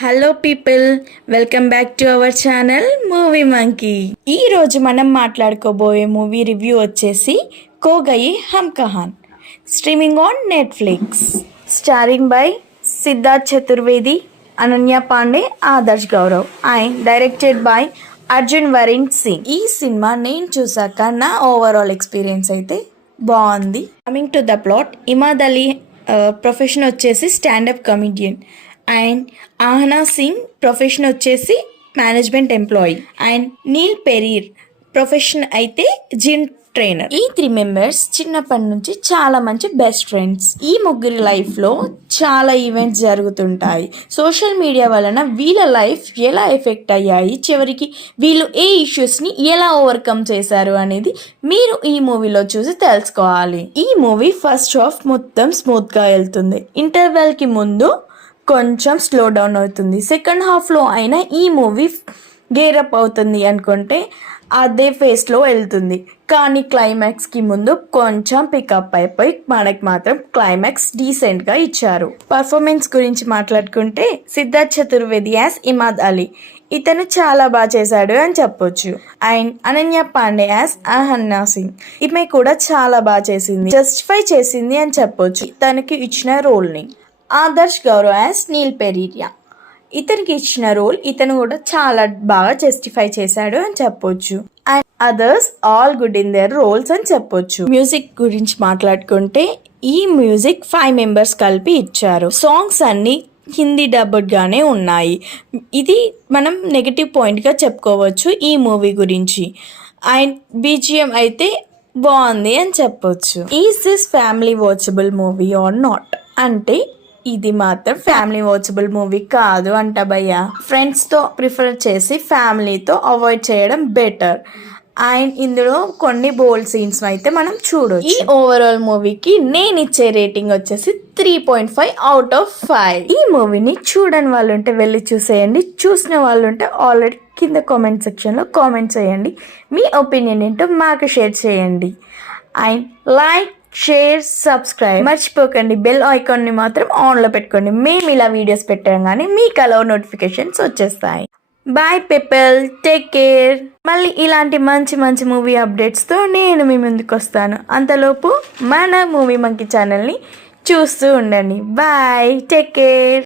Hello people, welcome back to our channel movie monkey. ఈ రోజు మనం మాట్లాడుకోబోయే మూవీ రివ్యూ వచ్చేసి కోగయి హమ్ Kahan, streaming on Netflix, starring by Siddharth Chaturvedi, Ananya Pandey, Adarsh Gaurav and directed by Arjun Varun Singh. ఈ cinema నేను చూసాక నా ఓవరాల్ ఎక్స్పీరియన్స్ అయితే బాగుంది. Coming to the plot, Imad Ali profession వచ్చేసి stand up comedian and ఆహనా Singh profession వచ్చేసి management employee and Neel పెరీర్ profession అయితే జిమ్ ట్రైనర్. ఈ 3 మెంబర్స్ చిన్నప్పటి నుంచి చాలా మంచి బెస్ట్ ఫ్రెండ్స్. ఈ ముగ్గురి లైఫ్లో చాలా ఈవెంట్స్ జరుగుతుంటాయి. సోషల్ మీడియా వలన వీళ్ళ లైఫ్ ఎలా ఎఫెక్ట్ అయ్యాయి, చివరికి వీళ్ళు ఏ ఇష్యూస్ని ఎలా ఓవర్కమ్ చేశారు అనేది మీరు ఈ మూవీలో చూసి తెలుసుకోవాలి. ఈ మూవీ ఫస్ట్ హాఫ్ మొత్తం స్మూత్గా వెళ్తుంది. ఇంటర్వెల్కి ముందు కొంచెం స్లో డౌన్ అవుతుంది. సెకండ్ హాఫ్లో అయినా ఈ మూవీ గేరప్ అవుతుంది అనుకుంటే అదే ఫేస్లో వెళ్తుంది. కానీ క్లైమాక్స్కి ముందు కొంచెం పికప్ అయిపోయి మనకి మాత్రం క్లైమాక్స్ డీసెంట్గా ఇచ్చారు. పర్ఫార్మెన్స్ గురించి మాట్లాడుకుంటే సిద్ధార్థ్ చతుర్వేది యాజ్ ఇమాద్ అలీ, ఇతను చాలా బాగా చేశాడు అని చెప్పొచ్చు. అండ్ అనన్య పాండే యాజ్ ఆహన్నా సింగ్, ఈమె కూడా చాలా బాగా చేసింది, జస్టిఫై చేసింది అని చెప్పొచ్చు తనకి ఇచ్చిన రోల్ని. ఆదర్శ్ గౌరవ్ యాజ్ నీల్ పెరీరియా, ఇతనికి ఇచ్చిన రోల్ ఇతను కూడా చాలా బాగా జస్టిఫై చేశాడు అని చెప్పొచ్చు. And others all good in their roles అని చెప్పొచ్చు. మ్యూజిక్ గురించి మాట్లాడుకుంటే ఈ మ్యూజిక్ 5 మెంబర్స్ కలిపి ఇచ్చారు. సాంగ్స్ అన్ని హిందీ డబ్బుడ్ గానే ఉన్నాయి. ఇది మనం నెగటివ్ పాయింట్గా చెప్పుకోవచ్చు ఈ మూవీ గురించి. అండ్ బీజిఎం అయితే బాగుంది అని చెప్పొచ్చు. Is this family watchable movie or not అంటే ఇది మాత్రం ఫ్యామిలీ వాచబుల్ మూవీ కాదు అంట భయ్య. ఫ్రెండ్స్తో ప్రిఫర్ చేసి ఫ్యామిలీతో అవాయిడ్ చేయడం బెటర్. అండ్ ఇందులో కొన్ని బోల్డ్ సీన్స్ అయితే మనం చూడొచ్చు. ఈ ఓవరాల్ మూవీకి నేను ఇచ్చే రేటింగ్ వచ్చేసి 3.5 అవుట్ ఆఫ్ 5. ఈ మూవీని చూడని వాళ్ళు ఉంటే వెళ్ళి చూసేయండి, చూసిన వాళ్ళు ఉంటే ఆల్రెడీ కింద కామెంట్ సెక్షన్లో కామెంట్ చేయండి. మీ ఒపీనియన్ ఏంటో మాకు షేర్ చేయండి. అండ్ లైక్, షేర్, సబ్స్క్రైబ్ మర్చిపోకండి. బెల్ ఐకాన్ని మాత్రం ఆన్లో పెట్టుకోండి. మేము ఇలా వీడియోస్ పెట్టగానే మీకు అలా నోటిఫికేషన్స్ వచ్చేస్తాయి. Bye people, take care. మళ్ళీ ఇలాంటి మంచి మంచి మూవీ అప్డేట్స్తో నేను మీ ముందుకు వస్తాను. అంతలోపు మన మూవీ మంకీ ఛానల్ని చూస్తూ ఉండండి. Bye, take care.